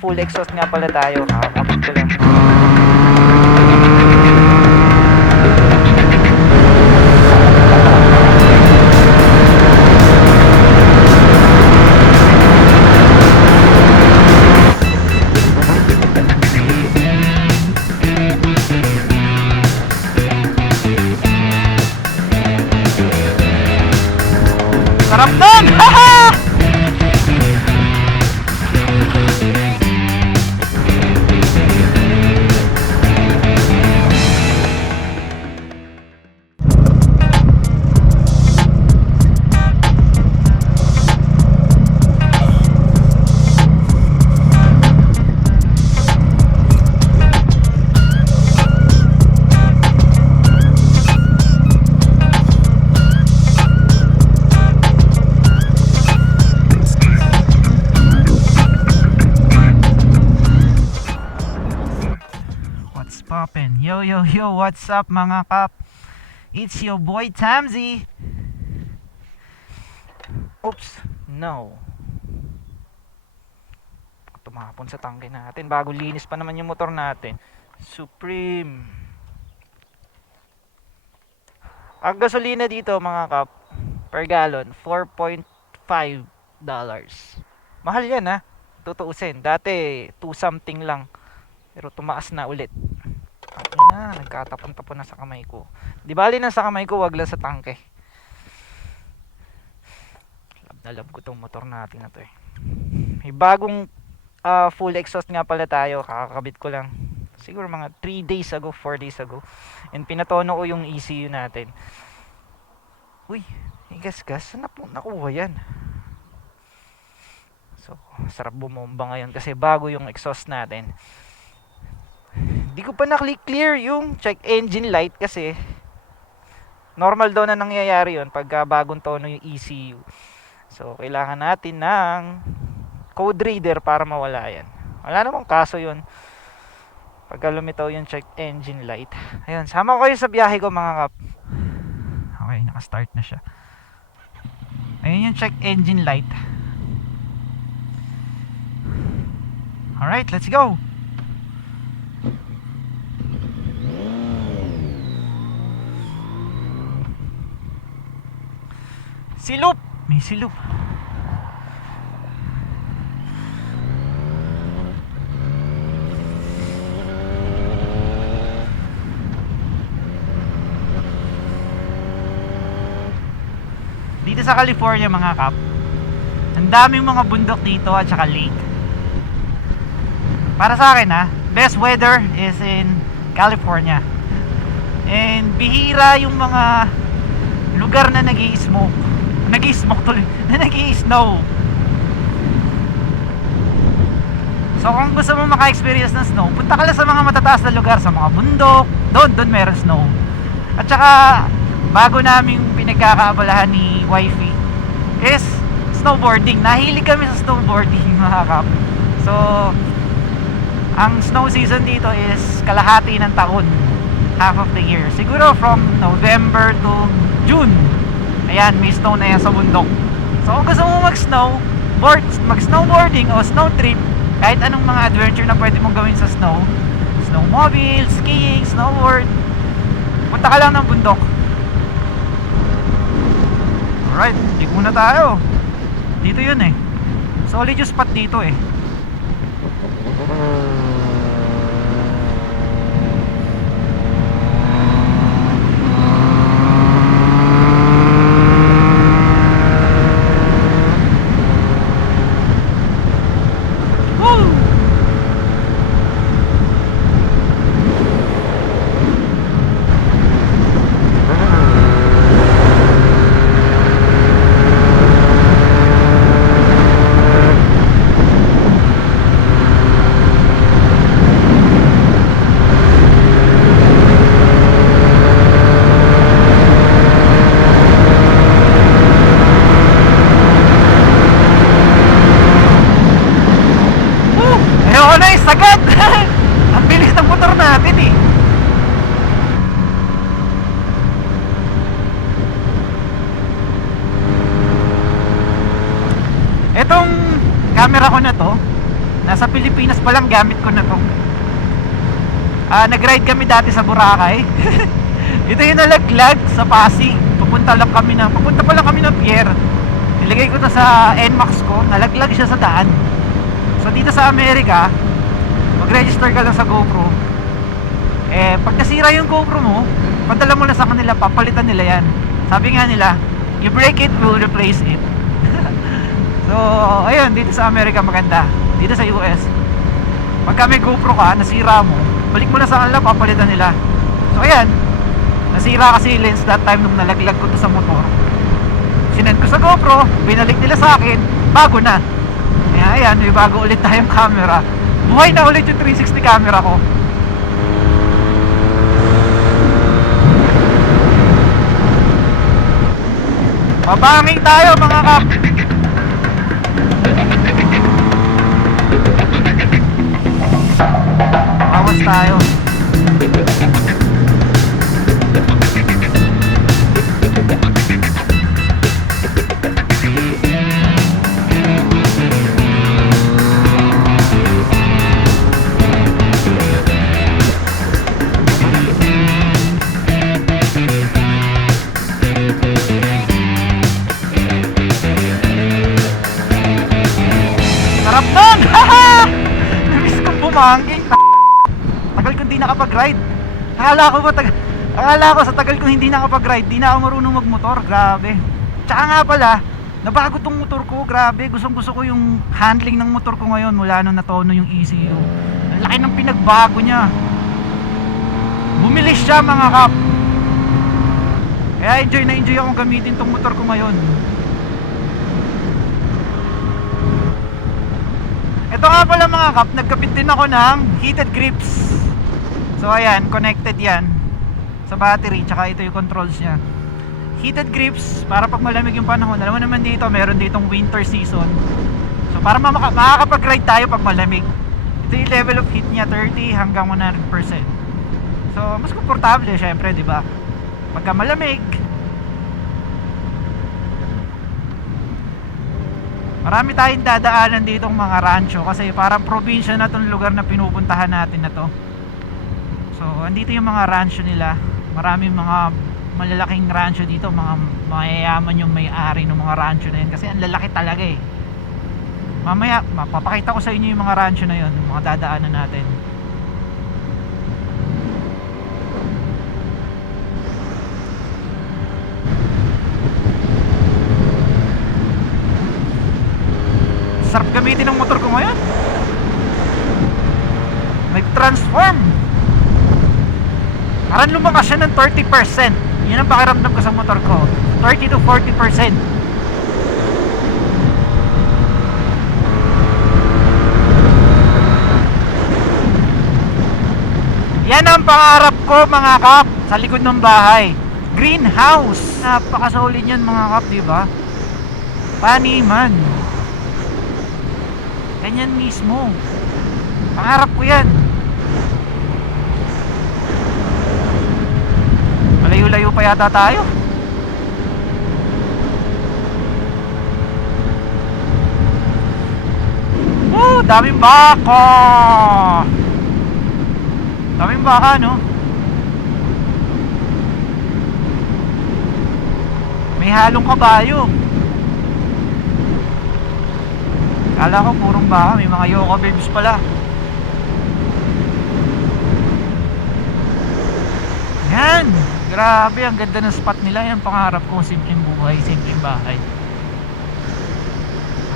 full exhaust nga pala tayo. Kakakabit ko lang. Sarap nun! Haha! Yo, what's up mga kap? It's your boy Tamzi. Oops, no. Tumapon sa tangke natin. Bago linis pa naman yung motor natin. Supreme. Ang gasolina dito mga kap, per gallon, $4.5. Mahal yan ha. Tutuusin. Dati, 2 something lang. Pero tumaas na ulit. Nagkatapon-tapon na sa kamay ko. Di bali na sa kamay ko, wag lang sa tangke. Love na love ko tong motor natin na to eh. May bagong full exhaust nga pala tayo. Kakakabit ko lang. Siguro mga 3 days ago, 4 days ago. And pinatono ko yung ECU natin. Uy, gas-gas. Saan nakuha yan? So, sarap bumomba ngayon kasi bago yung exhaust natin. Di ko pa na-clear yung check engine light kasi normal daw na nangyayari yun pagka bagong tono yung ECU. So, kailangan natin ng code reader para mawala yan. Wala namang kaso yun pagka lumitaw yung check engine light. Ayun, sama ko kayo sa biyahe ko mga kap. Okay, naka-start na siya. Ayun yung check engine light. Alright, let's go! Silup! May silup. Dito sa California mga kap, ang daming mga bundok dito at saka lake. Para sa akin ha, best weather is in California. And bihira yung mga lugar na nag-i-smoke tuloy, na nag-i-snow. So kung gusto mo maka-experience ng snow, punta ka lang sa mga matataas na lugar, sa mga bundok, doon meron snow. At saka bago namin pinagkakaabalahan ni wifey is snowboarding. Nahilig kami sa snowboarding mga kap. So ang snow season dito is kalahati ng taon, half of the year. Siguro from November to June. Ayan, may snow na yan sa bundok. So kung gusto mo mag-snowboarding o snow trip, kahit anong mga adventure na pwede mong gawin sa snow, snowmobile, skiing, snowboard, punta ka lang ng bundok. Alright, dig muna tayo. Dito yun eh. Solid yung spot dito eh. Sagad! Ang bilis ng motor natin eh. Etong camera ko na to, Nasa Pilipinas pa lang gamit ko na to. Nag-ride kami dati sa Boracay. Ito yung nalaglag sa Pasig. Papunta pa lang kami ng pier. Nilagay ko to sa NMAX ko, nalaglag siya sa daan. So dito sa Amerika, mag-register ka lang sa GoPro. Pag nasira yung GoPro mo, padala mo na sa kanila, papalitan nila yan. Sabi nga nila, you break it, we'll replace it. So, ayun, dito sa Amerika maganda. Dito sa US, pagka may GoPro ka, nasira mo, balik mo na sa kanila, papalitan nila. So, ayan, nasira kasi lens that time nung nalaglag ko to sa motor. Sinend ko sa GoPro, binalik nila sa akin, bago na. Kaya ayan, may bago ulit tayong camera. Buhay na ulit yung 360 camera ko. Babanging tayo mga kap. Bawas tayo. Sarap nun! Namiss kong bumangking. Tagal kong di nakapag-ride. Akala ko sa tagal kong hindi nakapag-ride, di na ako marunong magmotor. Grabe. Tsaka nga pala, nabago tong motor ko. Grabe, gustong gusto ko yung handling ng motor ko ngayon mula nung natono yung ECU. Ang laki ng pinagbago niya. Bumilis siya mga kap. Kaya enjoy na enjoy akong gamitin tong motor ko ngayon. Ito nga pala mga kap, nagkabit din ako ng heated grips. So ayan, connected yan sa battery, tsaka ito yung controls nya. Heated grips, para pag malamig yung panahon. Alam mo naman dito, meron ditong winter season. So para makakapag-ride tayo pag malamig. Ito yung level of heat nya, 30 hanggang 100%. So mas komportable syempre, di ba? Pagka malamig. Marami tayong dadaanan ditong mga rancho kasi parang probinsya na tong lugar na pinupuntahan natin na to. So andito yung mga rancho nila. Maraming mga malalaking rancho dito, mga mayayaman yung may-ari ng mga rancho na yun kasi ang lalaki talaga eh. Mamaya mapapakita ko sa inyo yung mga rancho na yun, mga dadaanan natin. Sarap gamitin ng motor ko ngayon. Nag-transform. Parang lumakas siya ng 30%. Yun ang pakiramdam ko sa motor ko, 30 to 40%. Yan ang pangarap ko mga kap, sa likod ng bahay. Greenhouse. Napakasolid yan mga kap, diba? Paniman. Ganyan mismo. Pangarap ko yan. Malayo-layo pa yata tayo. Woo! Daming baka. Daming baka, no? May halong kabayo. Kala ko purong baka, may mga yoka babes pala. Yan, grabe, ang ganda ng spot nila. Yan pangarap ko, simpleng buhay, simpleng bahay.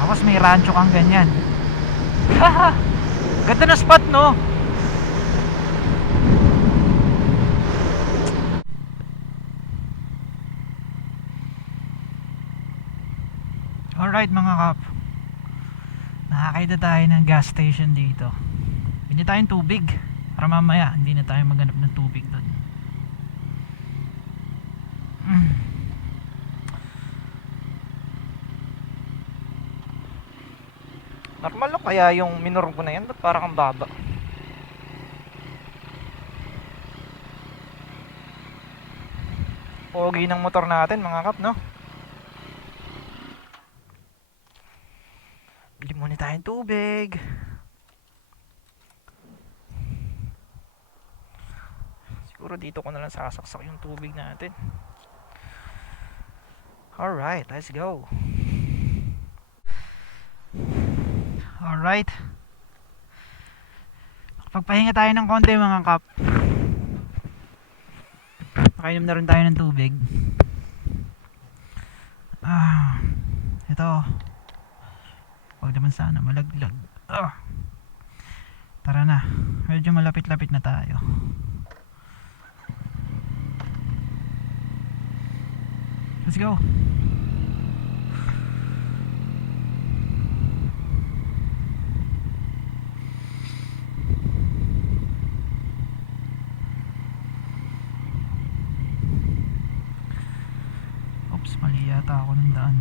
Tapos may rancho kang ganyan. Haha, ganda ng spot, no? Alright mga kap, nakakaida tayo ng gas station dito. Hindi tayong tubig para mamaya hindi na tayo maghanap ng tubig doon. Normal lang kaya yung minor ko na yan, ba't parang ang baba? Pogi ng motor natin mga kap, no? Bili muna tayong tubig. Siguro dito ko na lang sasaksak yung tubig natin. Alright, let's go. Alright, pagpahinga tayo ng konti mga kap. Nakainom na rin tayo ng tubig. Ito, huwag naman sana malaglag. Tara na, medyo malapit-lapit na tayo. Let's go. Oops, mali yata ako ng daan.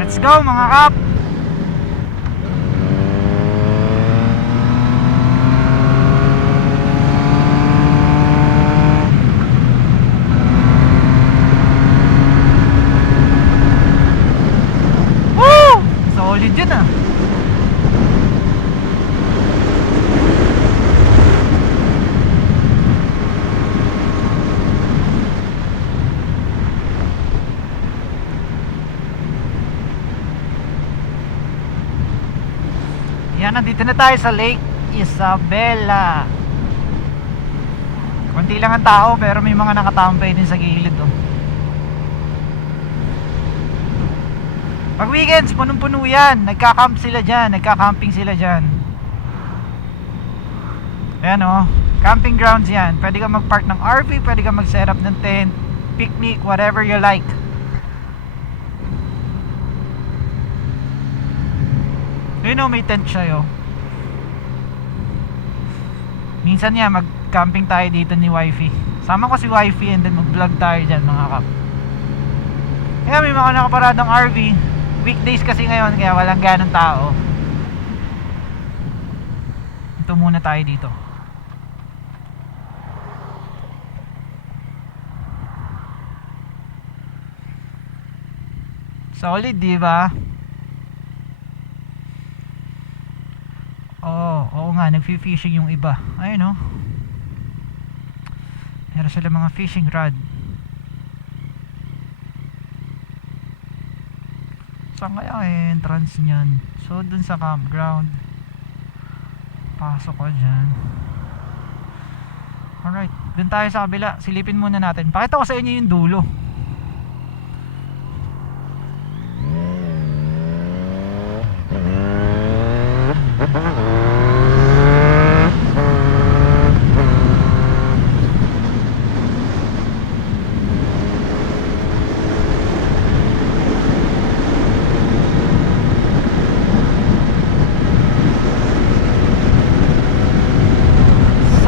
Let's go mga kap. Woo! Solid yun ah. Yan, nandito na tayo sa Lake Isabela. Konti lang ang tao pero may mga nakatambay din sa gilid oh. Pag weekends, punong-puno yan. Nagka-camp sila dyan, nagka-camping sila dyan. Ayan oh, camping grounds yan. Pwede ka mag-park ng RV, pwede ka mag-set up ng tent, picnic, whatever you like. You know, may tent siya yo. Minsan nga mag-camping tayo dito ni wifey. Sama ko si wifey and then mag-vlog tayo dyan mga kap. Kaya may mga nakaparadang RV. Weekdays kasi ngayon kaya walang ganong tao. Ito muna tayo dito. Solid, di ba? Oo nga, nagfi-fishing yung iba. Ayun oh. Meron sila mga fishing rod. Saan kaya entrance niyan? So dun sa campground. Pasok ko dyan. Alright, dun tayo sa kabila. Silipin muna natin. Pakita ko sa inyo yung dulo.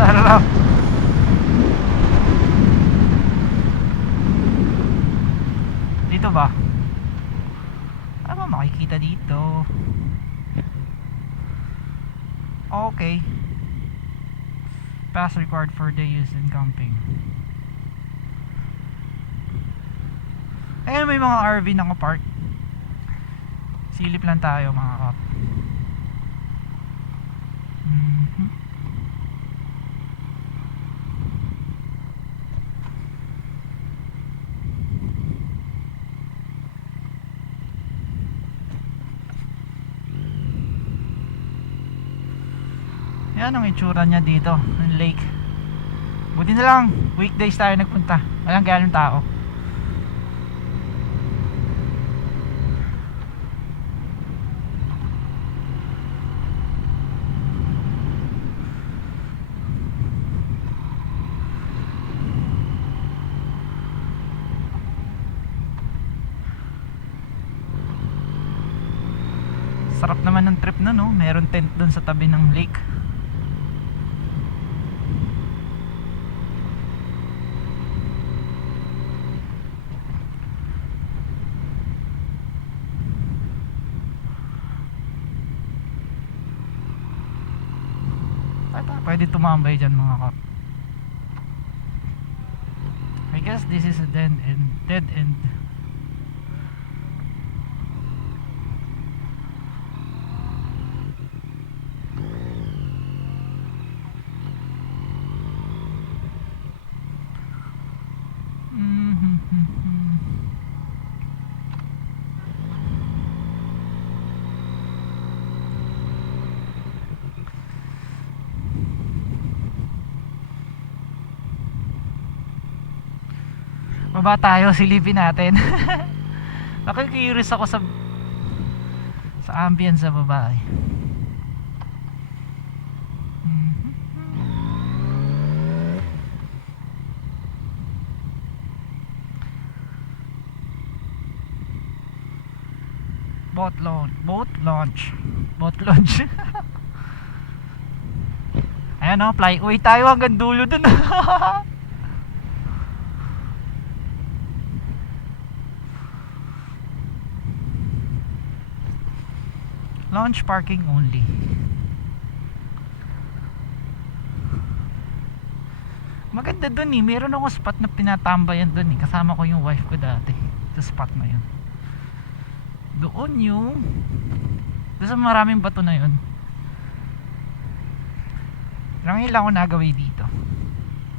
Sarap. Dito ba? Ano ba makikita dito? Okay. Pass required for the use in camping. Ayun, may mga RV nakapark. Silip lang tayo mga kap. Yan ang itsura niya dito, ang lake. Buti na lang, weekdays tayo nagpunta. Walang ganong tao. Sarap naman ng trip na, no? Meron tent dun sa tabi ng lake. Pwede tumambay dyan mga kap. I guess this is a dead end. Baba tayo, silipin natin. Nakikurious ako sa ambience sa baba eh. Boat launch. Ayan o, flyway tayo hanggang dulo dun. Launch parking only. Maganda dun eh. Meron ako spot na pinatambayan dun eh. Kasama ko yung wife ko dati sa spot na yun. Doon yung doon sa maraming bato na yun. Ngayon lang ako nagawin dito.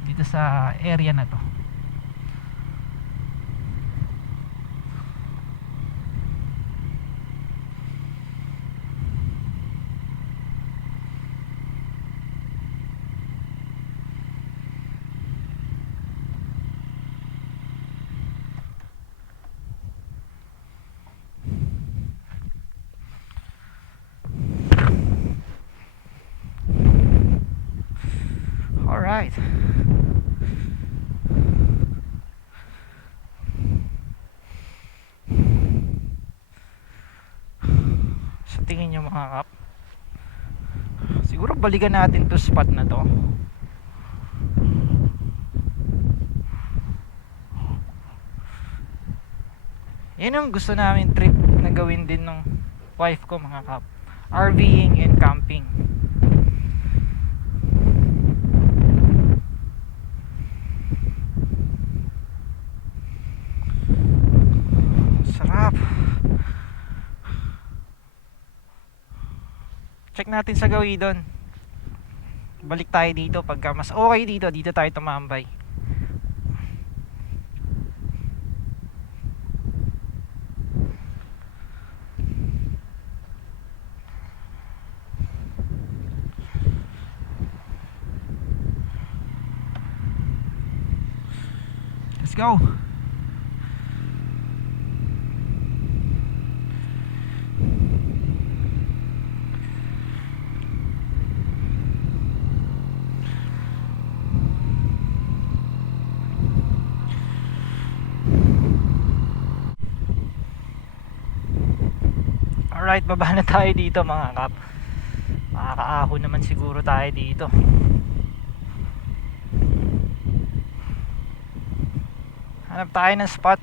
Dito sa area na to. Alright. Sa tingin nyo mga kap, siguro balikan natin to spot na to. Yan ang gusto namin trip na gawin din ng wife ko mga kap. RVing and camping. Sarap. Check natin sa gawin doon. Balik tayo dito pagka mas okay dito. Dito tayo tumambay. Let's go. Alright, baba na tayo dito mga kap. Makakaahon naman siguro tayo dito. Hanap tayo ng spot.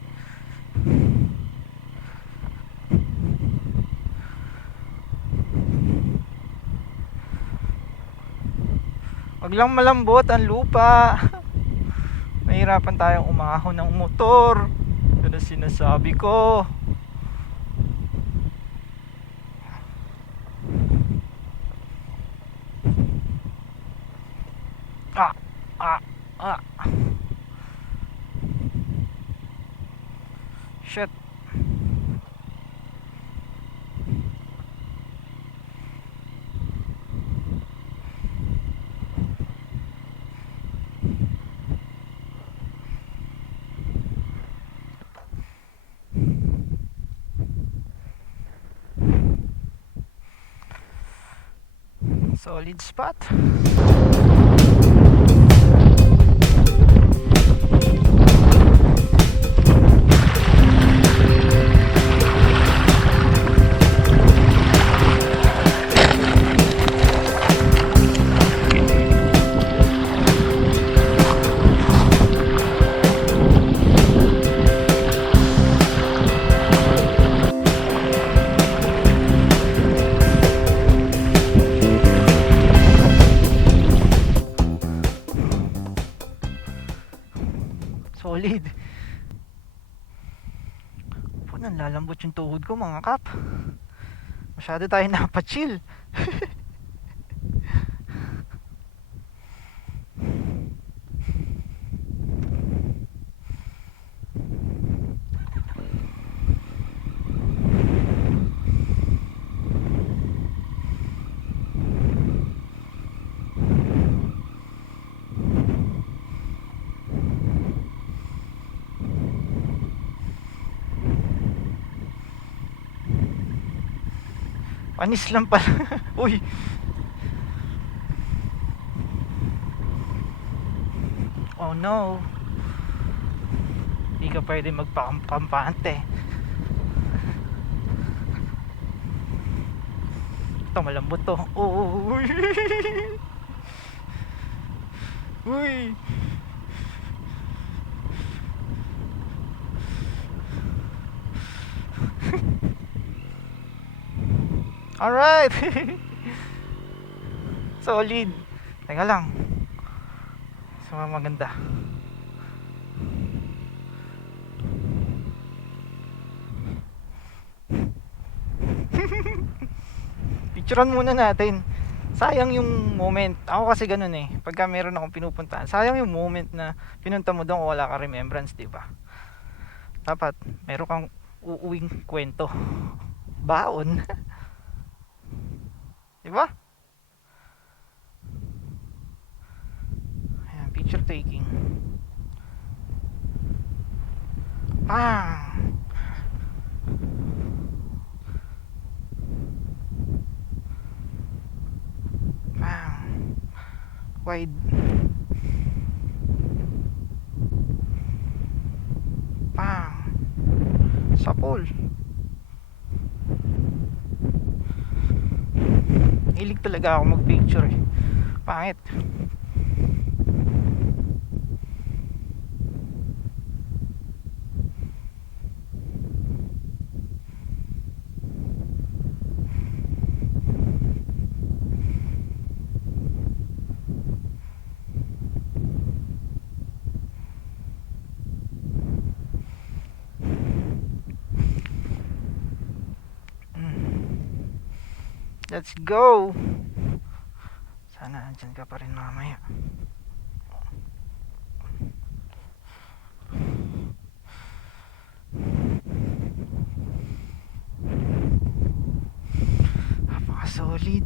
Wag lang malambot ang lupa. Mahirapan tayong umahon ng motor. Ano sinasabi ko? Shit. Solid spot. Lalambot yung tuhod ko mga kap. Masyado tayo napachill. Panis lang pala. Uy. Oh no. Hindi ka pwede magpakampante. Ito malambot to. Uy. Uy. Alright. Solid. Teka lang. Maganda. Picturean muna natin. Sayang yung moment. Ako kasi ganun eh. Pagka meron akong pinupuntahan, sayang yung moment na pinunta mo doon kung wala ka remembrance, di ba? Dapat meron kang uuwing kwento. Baon. Di ba? Ayan, picture taking. Pang! Pang! Wide. Pang! Sapol. Hilig talaga ako mag-picture eh. Pangit. Let's go. Sana andyan ka pa rin mamaya. Napaka solid.